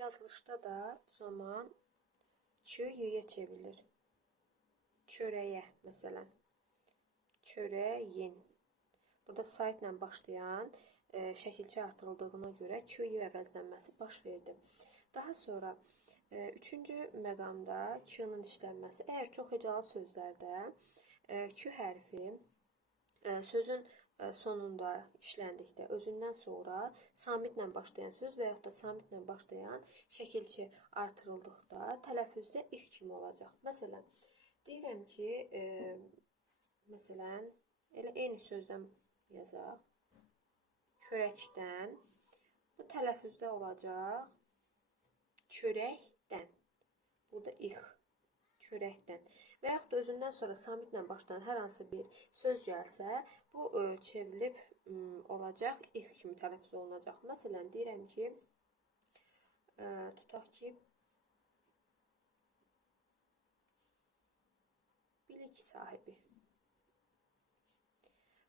Yazılışda da bu zaman ç y-yə çevrilir. Çörəyə məsələn. Çörəyin. Burada saytla başlayan şəkilçi artırıldığına görə q-y əvəzlənməsi baş verdi. Daha sonra üçüncü məqamda q-nın işlənməsi. Əgər çox hecalı sözlərdə q hərfi sözün sonunda işləndikdə özündən sonra samitlə başlayan söz və yaxud da samitlə başlayan şəkilçi artırıldıqda tələffüzdə ix kimi olacaq. Məsələn, deyirəm ki, məsələn, elə eyni sözdən yazaq. Çörəkdən. Bu tələffüzdə olacaq çörəkdən. Burada ix. Çörəkdən. Və yaxud da özündən sonra samitlə başlayan hər hansı bir söz gəlsə, bu çevrilib olacaq, ix kimi tələffüz olunacaq. Məsələn, deyirəm ki, tutaq ki, bilik sahibi.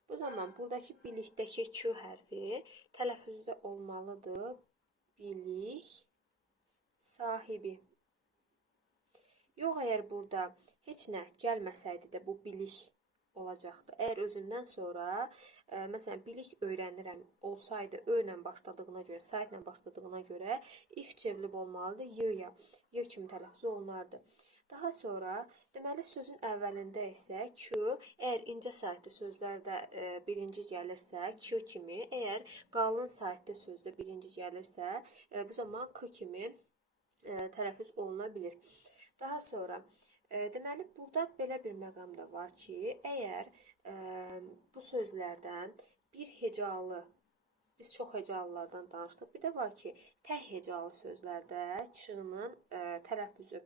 Bu zaman buradakı bilikdəki q hərfi tələffüzdə olmalıdır. Bilik sahibi. Yox, əgər burada heç nə gəlməsəydi də bu bilik olacaqdı. Əgər özündən sonra, məsələn, bilik öyrənirəm olsaydı, ö ilə başladığına görə, saytla başladığına görə ix çevrilib olmalıdır y-ya. Y kimi tələffüz olunardı. Daha sonra, deməli, sözün əvvəlində isə q, əgər incə saytlı sözlərdə birinci gəlirsə, q kimi, əgər qalın saytlı sözdə birinci gəlirsə, bu zaman k kimi tələffüz oluna bilir. Daha sonra, deməli, burada belə bir məqam da var ki, əgər bu sözlərdən bir hecalı, biz çox hecalılardan danışdıq, bir də var ki, tək hecalı sözlərdə ç-nın tələffüzü.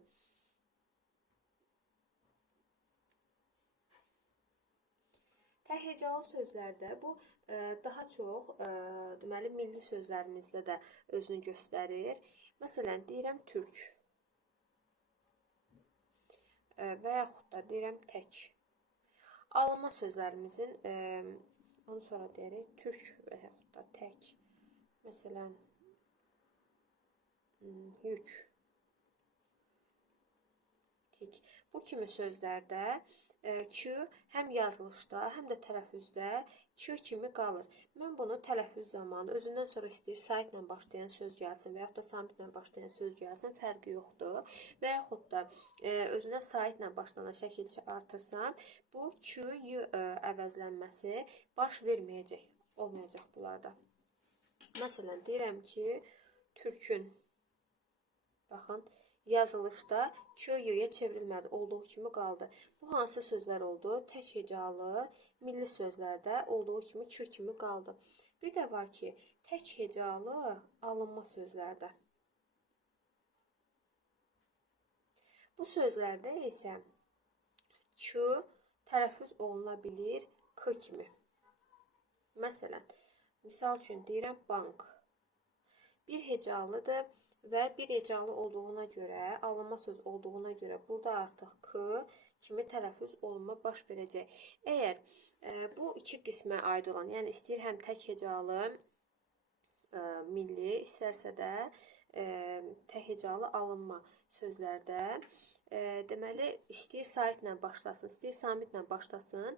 Tək hecalı sözlərdə bu daha çox, deməli, milli sözlərimizdə də özünü göstərir. Məsələn, deyirəm türk. Və yaxud da deyirəm tək. Alınma sözlərimizin, onu sonra deyirik, türk və yaxud da tək. Məsələn, yük. Tik. Bu kimi sözlərdə q həm yazılışda, həm də tələffüzdə q kimi qalır. Mən bunu tələffüz zamanı özündən sonra istəyir saytla başlayan söz gəlsin və yaxud da samitlə başlayan söz gəlsin, fərqi yoxdur. Və yaxud da özünə saytla başlanan şəkilçi artırsam, bu q-y əvəzlənməsi baş verməyəcək, olmayacaq bunlarda. Məsələn, deyirəm ki, türkün, baxın, yazılışda q-y-yə çevrilmədi, olduğu kimi qaldı. Bu hansı sözlər oldu? Tək hecalı, milli sözlərdə olduğu kimi q kimi qaldı. Bir də var ki, tək hecalı alınma sözlərdə. Bu sözlərdə isə q tələffüz oluna bilir k kimi. Məsələn, misal üçün deyirəm bank. Bir hecalıdır. Və bir hecalı olduğuna görə, alınma söz olduğuna görə burada artıq k kimi tələffüz olunma baş verəcək. Əgər bu iki qismə aid olan, yəni istəyir həm tək hecalı milli, istərsə də tək hecalı alınma sözlərdə, deməli, istəyir saytla başlasın, istəyir samitlə başlasın,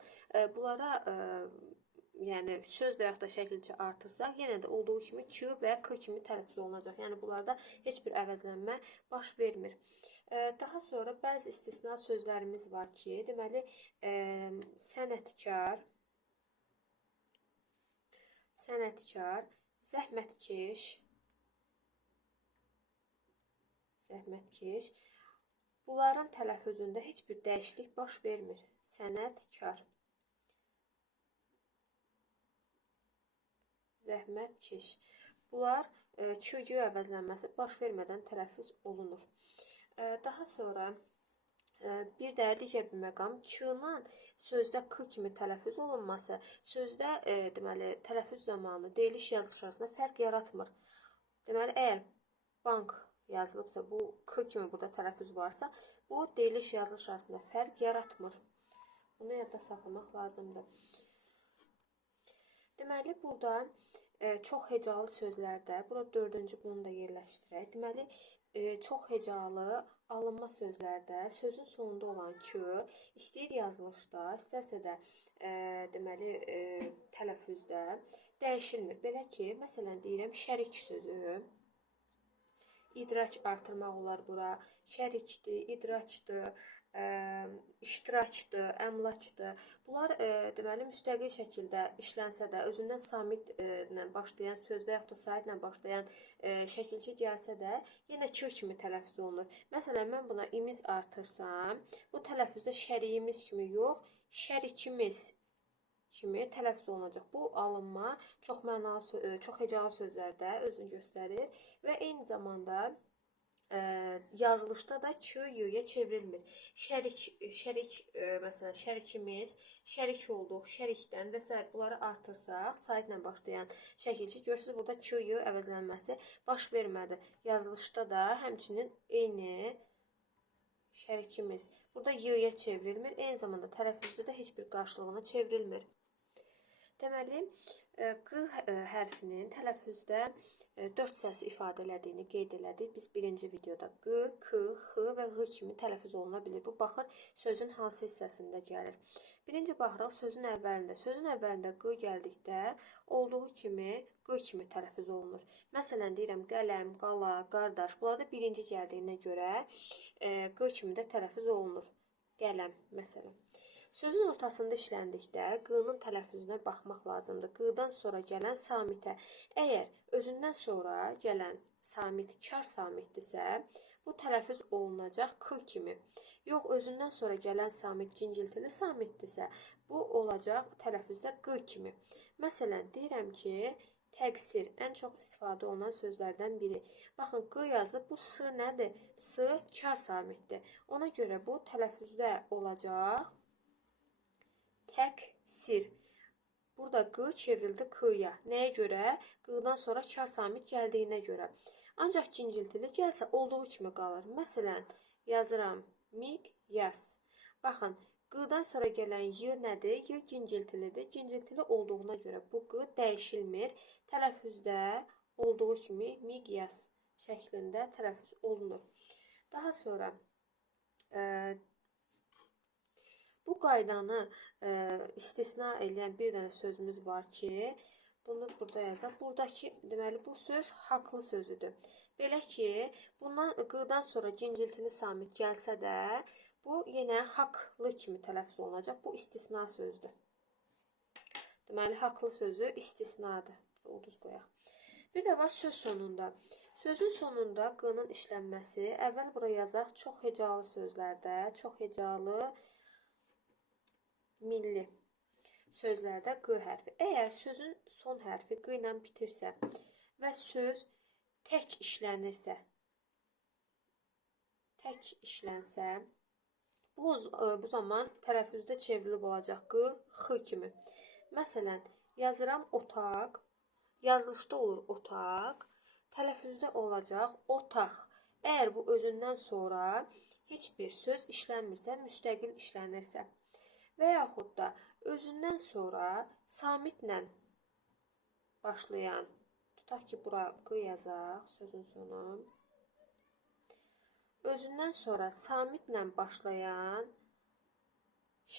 bunlara yəni söz və yaxud da şəkilçi artırsaq, yenə də olduğu kimi q və k kimi tələffüz olunacaq. Yəni bunlarda heç bir əvəzlənmə baş vermir. Daha sonra bəzi istisna sözlərimiz var ki, deməli, sənətkar, zəhmətkeş, bunların tələffüzündə heç bir dəyişiklik baş vermir. Sənətkar. Zəhmətkeş. Bunlar q-y əvəzlənməsi baş vermədən tələffüz olunur. Daha sonra bir də digər bir məqam q-nın sözdə k kimi tələffüz olunması sözdə deməli tələffüz zamanı deyiliş yazılış arasında fərq yaratmır. Deməli, əgər bank yazılıbsa, bu k kimi burada tələffüz varsa, bu deyiliş yazılış arasında fərq yaratmır. Bunu yadda saxlamaq lazımdır. Deməli, burada çox hecalı sözlərdə, burada dördüncü bunu da yerləşdirək. Deməli, çox hecalı alınma sözlərdə sözün sonunda olan k istəyir yazılışda, istərsə də deməli tələffüzdə dəyişilmir. Belə ki, məsələn deyirəm şərik sözü. İdraç artırmaq olar bura. Şərikdir, idraçdır, iştirakdır, əmlakdır. Bunlar deməli müstəqil şəkildə işlənsə də, özündən samitlə başlayan söz və yaxud da saitlə başlayan şəkilçi gəlsə də, yenə k kimi tələffüz olunur. Məsələn, mən buna imiz artırsam, bu tələffüzdə şəriyimiz kimi yox, şərikimiz kimi tələffüz olunacaq. Bu alınma çox mənalı, çox hecalı sözlərdə özünü göstərir və eyni zamanda yazılışda da k y-yə çevrilmir. Şərik, məsələn, şərikimiz, şərik olduq, şərikdən və s. bunları artırsaq, saitlə başlayan şəkilçi görürsünüz, burada k y əvəzlənməsi baş vermədi. Yazılışda da həmçinin eyni şərikimiz. Burada y-yə çevrilmir, eyni zamanda tələffüzdə də heç bir qarşılığına çevrilmir. Deməli, q hərfinin tələffüzdə 4 səs ifadə elədiyini qeyd elədik. Biz birinci videoda q, k, x və ğ kimi tələffüz oluna bilir. Bu, baxır sözün hansı hissəsində gəlir. Birinci baxıraq sözün əvvəlində. Sözün əvvəlində q gəldikdə olduğu kimi q kimi tələffüz olunur. Məsələn, deyirəm qələm, qala, qardaş. Bunlarda birinci gəldiyinə görə q kimi də tələffüz olunur. Qələm, məsələn. Sözün ortasında işləndikdə q-nın tələffüzünə baxmaq lazımdır. Q-dan sonra gələn samitə. Əgər özündən sonra gələn samit kar samitdirsə, bu tələffüz olunacaq k kimi. Yox, özündən sonra gələn samit cinciltili samitdirsə, bu olacaq tələffüzdə q kimi. Məsələn, deyirəm ki, təqsir ən çox istifadə olunan sözlərdən biri. Baxın, q yazılıb, bu s nədir? S kar samitdir. Ona görə bu tələffüzdə olacaq təqsir. Burada q çevrildi k-ya. Nəyə görə? Q-dan sonra kar samit gəldiyinə görə. Ancaq cinciltili gəlsə olduğu kimi qalır. Məsələn, yazıram miqyas. Baxın, q-dan sonra gələn y nədir? Y cinciltilidir. Cinciltili olduğuna görə bu q dəyişilmir. Tələffüzdə olduğu kimi miqyas şəklində tələffüz olunur. Daha sonra bu qaydanı istisna edən bir dənə sözümüz var ki, bunu burada yazaq. Buradakı, deməli, bu söz haqlı sözüdür. Belə ki, bundan q-dan sonra cinciltili samit gəlsə də, bu yenə haqlı kimi tələffüz olunacaq. Bu istisna sözdür. Deməli, haqlı sözü istisnadır. Ulduz qoyaq. Bir də var söz sonunda. Sözün sonunda q-nın işlənməsi, əvvəl bura yazaq, çox hecalı sözlərdə, çox hecalı milli sözlərdə q hərfi. Əgər sözün son hərfi q ilə bitirsə və söz tək işlənirsə, bu zaman tələffüzdə çevrilib olacaq q, x kimi. Məsələn, yazıram otaq, yazılışda olur otaq, tələffüzdə olacaq otaq. Əgər bu özündən sonra heç bir söz işlənmirsə, müstəqil işlənirsə və yaxud da özündən sonra samitlə başlayan, tutaq ki, bura q yazaq, sözün sonu, özündən sonra samitlə başlayan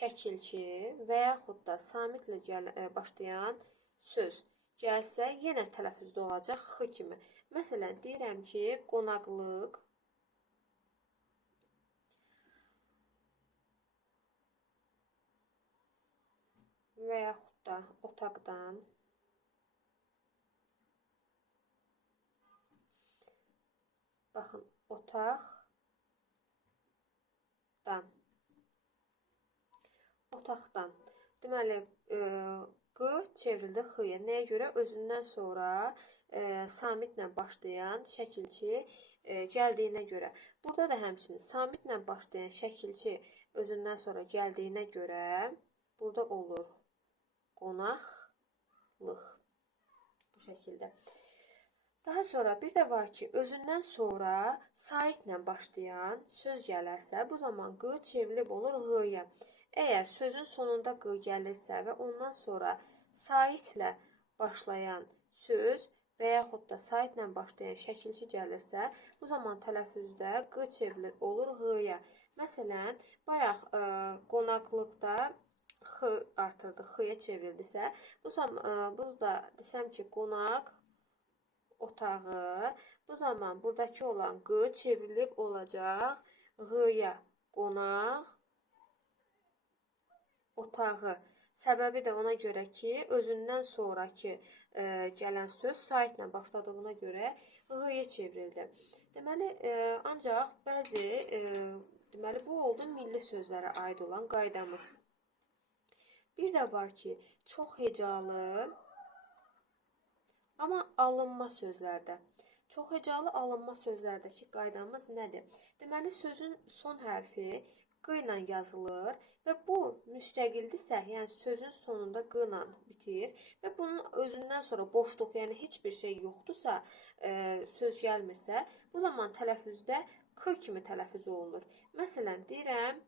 şəkilçi və yaxud da samitlə başlayan söz gəlsə, yenə tələffüzdə olacaq x kimi. Məsələn, deyirəm ki, qonaqlıq, və yaxud da otaqdan, baxın, otaqdan. Deməli, q çevrildi x-ya. Nəyə görə? Özündən sonra samitlə başlayan şəkilçi gəldiyinə görə. Burada da həmçinin samitlə başlayan şəkilçi özündən sonra gəldiyinə görə burada olur qonaqlıq. Bu şəkildə. Daha sonra bir də var ki, özündən sonra saitlə başlayan söz gələrsə, bu zaman q çevrilib olur ğ-ya. Əgər sözün sonunda q gəlirsə və ondan sonra saitlə başlayan söz və yaxud da saitlə başlayan şəkilçi gəlirsə, bu zaman tələffüzdə q çevrilir, olur ğ-ya. Məsələn, bayaq qonaqlıqda x artırdı, x-ya çevrildisə, bu da desəm ki, qonaq otağı, bu zaman buradakı olan q çevrilib olacaq ğ-ya, qonaq otağı. Səbəbi də ona görə ki, özündən sonraki gələn söz saitlə başladığına görə ğ-ya çevrildi. Deməli, ancaq bəzi, deməli, bu oldu milli sözlərə aid olan qaydamız. Bir də var ki, çox hecalı, amma alınma sözlərdə. Çox hecalı alınma sözlərdəki qaydamız nədir? Deməli, sözün son hərfi q ilə yazılır və bu müstəqildirsə, yəni sözün sonunda q ilə bitir və bunun özündən sonra boşluq, yəni heç bir şey yoxdursa, söz gəlmirsə, bu zaman tələffüzdə k kimi tələffüz olunur. Məsələn, deyirəm,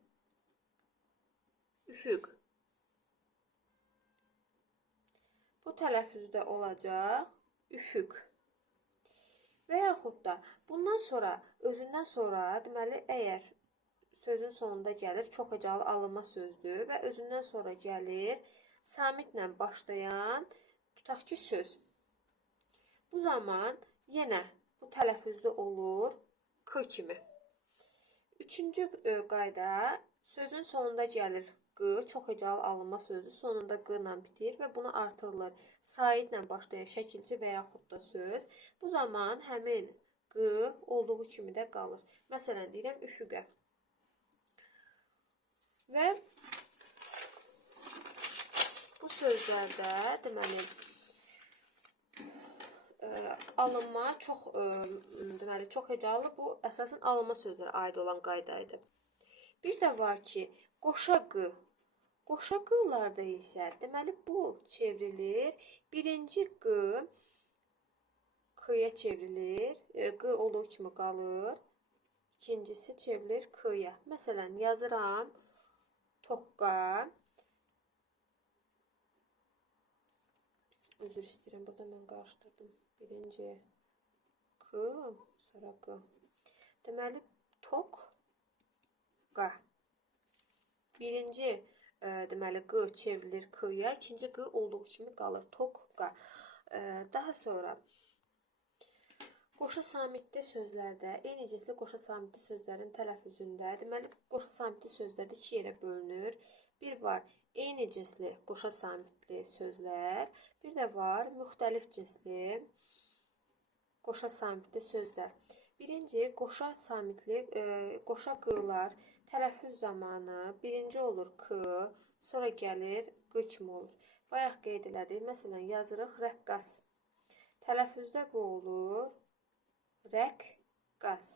üfüq. Bu tələffüzdə olacaq üfüq. Və yaxud da bundan sonra, özündən sonra, deməli, əgər sözün sonunda gəlir, çox hecalı alınma sözdür və özündən sonra gəlir, samitlə başlayan, tutaq ki, söz. Bu zaman yenə bu tələffüzdə olur k kimi. Üçüncü qayda, sözün sonunda gəlir q, çox hecalı alınma sözü sonunda q ilə bitir və bunu artırılır. Saitlə başlayan şəkilçi və yaxud da söz. Bu zaman həmin q olduğu kimi də qalır. Məsələn, deyirəm, üfüqə. Və bu sözlərdə, deməli, alınma çox hecalı, bu əsasən alınma sözlərə aid olan qayda idi. Bir də var ki, qoşa q. Qoşa q'larda isə, deməli, bu çevrilir. Birinci q k-ya çevrilir. Q olduğu kimi qalır. İkincisi çevrilir k-ya. Məsələn, yazıram toqqa. Üzr istəyirəm, burada mən qarışdırdım. Birinci k, sonra q. Deməli, toqqa. Birinci, deməli, q çevrilir k-ya, ikinci q olduğu kimi qalır. Toqqa. Daha sonra, qoşa samitli sözlərdə, eynicəsi qoşa samitli sözlərin tələffüzündə, deməli, qoşa samitli sözlərdə iki yerə bölünür. Bir var, eyni cinsli qoşa samitli sözlər, bir də var, müxtəlif cinsli qoşa samitli sözlər. Birinci, qoşa samitli, qoşa q'lar tələffüz zamanı birinci olur k, sonra gəlir q kimi olur. Bayaq qeyd elədik, məsələn, yazırıq rəqqas. Tələffüzdə bu olur rəqqas.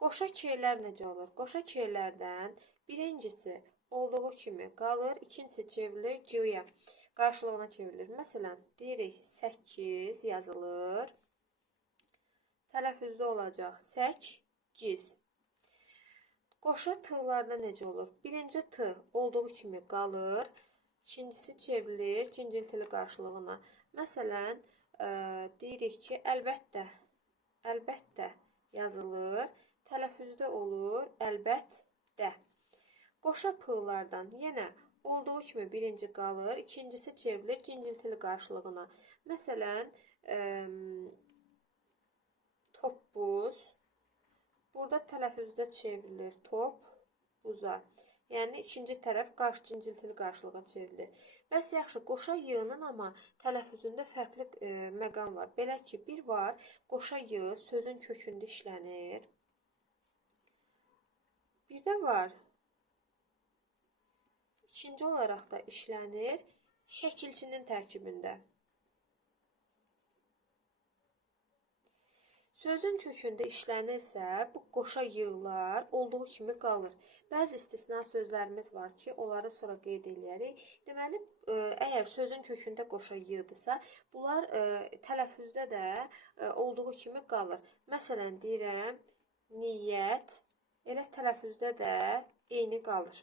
Qoşa k-lər necə olur? Qoşa k-lərdən birincisi olduğu kimi qalır, ikincisi çevrilir g-ya, qarşılığına çevrilir. Məsələn, deyirik 8 yazılır. Tələffüzdə olacaq səkkiz. Qoşa t-larda necə olur? Birinci t olduğu kimi qalır, ikincisi çevrilir cinciltili qarşılığına. Məsələn, deyirik ki, əlbəttə yazılır. Tələffüzdə olur əlbəttə. Qoşa p-lardan yenə olduğu kimi birinci qalır, ikincisi çevrilir cinciltili qarşılığına. Məsələn, toppuz. Burada tələffüzdə çevrilir top-buza. Yəni, ikinci tərəf cinciltili qarşılığa çevrilir. Bəs yaxşı, qoşa y-nın amma tələffüzündə fərqli məqam var. Belə ki, bir var, qoşa y sözün kökündə işlənir. Bir də var, ikinci olaraq da işlənir şəkilçinin tərkibində. Sözün kökündə işlənirsə, bu qoşa y-lar olduğu kimi qalır. Bəzi istisna sözlərimiz var ki, onları sonra qeyd edərik. Deməli, əgər sözün kökündə qoşa y-dırsa, bunlar tələffüzdə də olduğu kimi qalır. Məsələn, deyirəm, niyyət, elə tələffüzdə də eyni qalır.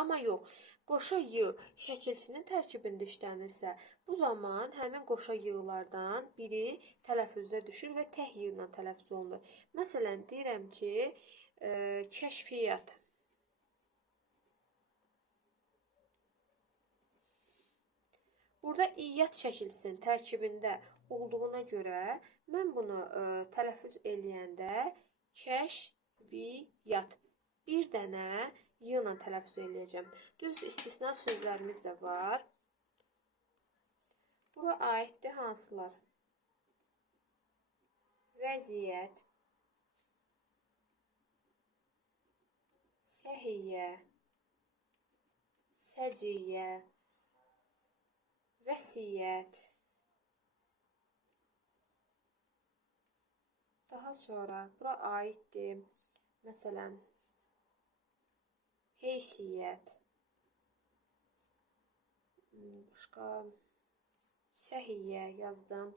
Amma yox, qoşa y şəkilçinin tərkibində işlənirsə, Bu zaman həmin qoşa yığlardan biri tələffüzdə düşür və tək yığla tələffüz olunur. Məsələn, deyirəm ki, kəşfiyyat. Burada iyyat şəkilsinin tərkibində olduğuna görə mən bunu tələffüz eləyəndə kəşfiyyat bir dənə yığla tələffüz eləyəcəm. Düz istisna sözlərimiz də var. Bura aiddir hansılar? Vəziyyət, səhiyyə, səciyyə, vəsiyyət. Daha sonra bura aiddir. Məsələn, heysiyyət, başqa səhiyyə yazdım,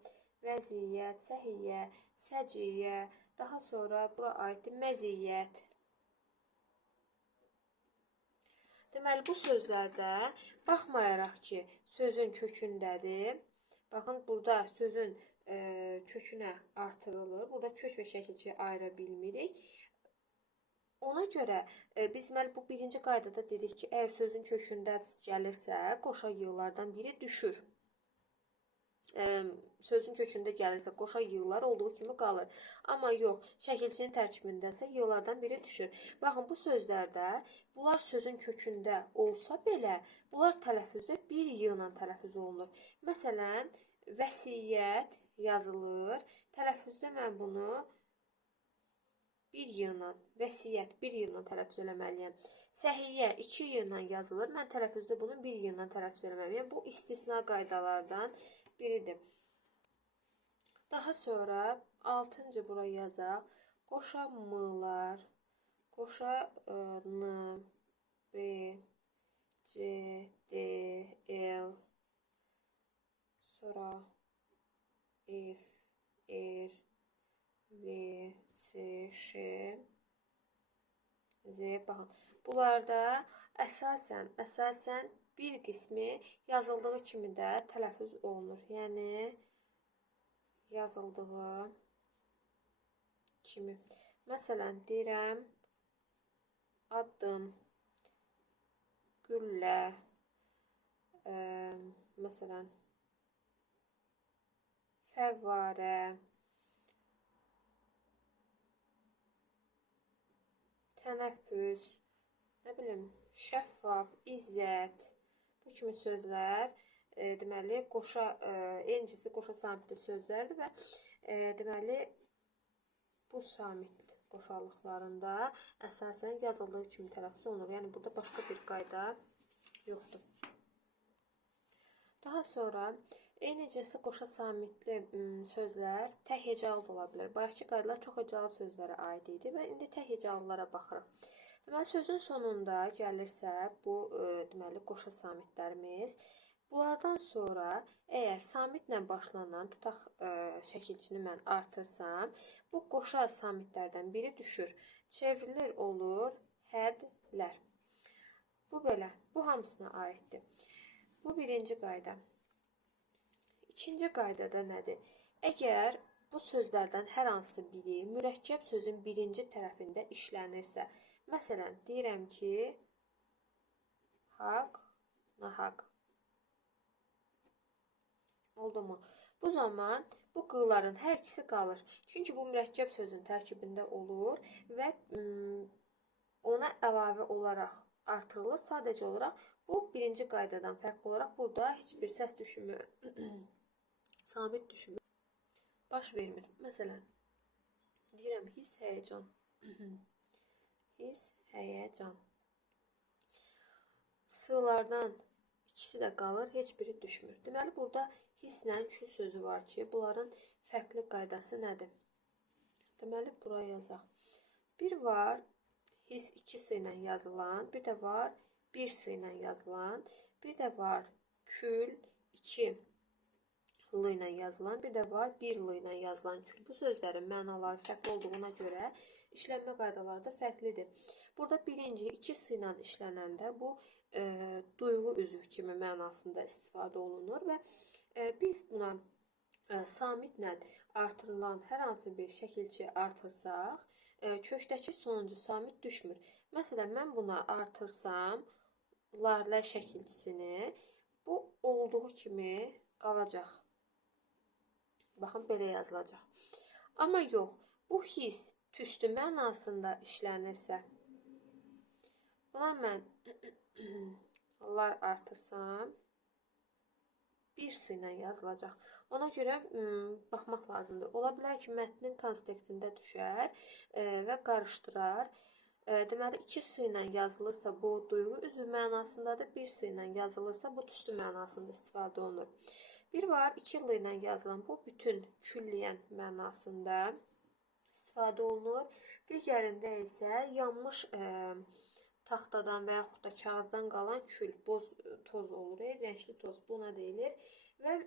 vəziyyət, səhiyyə, səciyyə, daha sonra bura aiddir məziyyət. Deməli, bu sözlərdə baxmayaraq ki, sözün kökündədir. Baxın, burada sözün kökünə artırılır. Burada kök və şəkilçiyi ayıra bilmirik. Ona görə biz bu birinci qaydada dedik ki, əgər sözün kökündə gəlirsə, qoşa yığlardan biri düşür. Sözün kökündə gəlirsə, qoşa yığlar olduğu kimi qalır. Amma yox, şəkilçinin tərkibindəsə yığlardan biri düşür. Baxın, bu sözlərdə bunlar sözün kökündə olsa belə, bunlar tələffüzdə bir yığla tələffüz olunur. Məsələn, vəsiyyət yazılır. Tələffüzdə mən bunu bir yığla, vəsiyyət bir yığla tələffüz eləməliyəm. Səhiyyə 2 yığla yazılır. Mən tələffüzdə bunun bir yığla tələffüz eləməliyəm. Bu istisna qaydalardan biridir. Daha sonra 6-cı bura yazaq. Qoşa m-lar, qoşa n, b, c, d, l, sonra f, r, v, s, ş, z. Baxın, bunlarda əsasən bir qismi yazıldığı kimi də tələffüz olunur. Yəni, yazıldığı kimi. Məsələn, deyirəm, addım, güllə, məsələn, fəvvarə, tənəffüs, nə bilim, şəffaf, izzət, bu kimi sözlər deməli qoşa eynicisi qoşa samitli sözlərdir və deməli bu samit qoşalıqlarında əsasən yazıldığı kimi tələffüz olunur. Yəni burada başqa bir qayda yoxdur. Daha sonra eynicisi qoşa samitli sözlər tək hecalı da ola bilər. Bayaqki qaydalar çox hecalı sözlərə aid idi və indi tək hecalılara baxırıq. Deməli, sözün sonunda gəlirsə, bu deməli qoşa samitlərimiz. Bunlardan sonra əgər samitlə başlanan, tutaq şəkilçini mən artırsam, bu qoşa samitlərdən biri düşür. Çevrilir olur hədlər. Bu belə, bu hamısına aiddir. Bu birinci qayda. İkinci qaydada nədir? Əgər bu sözlərdən hər hansı biri mürəkkəb sözün birinci tərəfində işlənirsə, məsələn, deyirəm ki, haqq, nahaq. Oldu mu? Bu zaman bu qığların hər ikisi qalır. Çünki bu mürəkkəb sözün tərkibində olur və ona əlavə olaraq artırılır. Sadəcə olaraq bu birinci qaydadan fərqli olaraq burada heç bir səs düşümü, samit düşümü baş vermir. Məsələn, deyirəm hiss, həyəcan. Hiss, həyəcan. Sığlardan ikisi də qalır, heç biri düşmür. Deməli, burada hisslə kül sözü var ki, bunların fərqli qaydası nədir? Deməli, buraya yazaq. Bir var, hiss 2 s ilə yazılan, bir də var, 1 s ilə yazılan, bir də var, kül 2 l ilə yazılan, bir də var, 1 l ilə yazılan kül. Bu sözlərin mənaları fərqli olduğuna görə işlənmə qaydaları da fərqlidir. Burada birinci 2 s ilə işlənəndə bu duyğu üzvü kimi mənasında istifadə olunur və Biz buna samitlə artırılan hər hansı bir şəkilçi artırsaq, köşdəki sonuncu samit düşmür. Məsələn, mən buna artırsam, larlə şəkilçisini, bu olduğu kimi qalacaq. Baxın, belə yazılacaq. Amma yox, bu his tüstü mənasında işlənirsə, buna mən lar artırsam, bir s ilə yazılacaq. Ona görə baxmaq lazımdır. Ola bilər ki, mətnin kontekstində düşər və qarışdırar. Deməli, 2s ilə yazılırsa bu duyğu üzvü mənasındadır, 1s ilə yazılırsa bu tüstü mənasında istifadə olunur. Bir var, 2 l ilə yazılan bu bütün külliyən mənasında istifadə olunur. Digərində isə yanmış taxtadan və yaxud da kağızdan qalan kül, boz toz olur, rəngli toz, buna deyilir. Və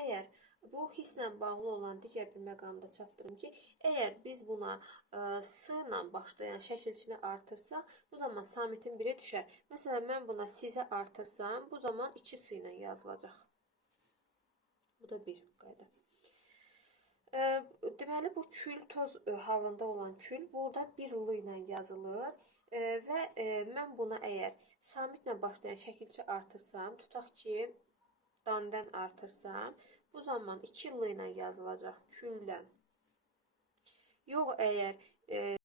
əgər bu hisslə bağlı olan digər bir məqamda çatdırım ki, əgər biz buna s ilə başlayan şəkilçini artırsaq, bu zaman samitin biri düşər. Məsələn, mən buna sizə artırsam, bu zaman 2s ilə yazılacaq. Bu da bir qayda. Deməli, bu kül, toz halında olan kül burada bir l ilə yazılır və mən buna əgər samitlə başlayan şəkilçi artırsam, tutaq ki, dandən artırsam, bu zaman 2 l ilə yazılacaq küllə. Yox, əgər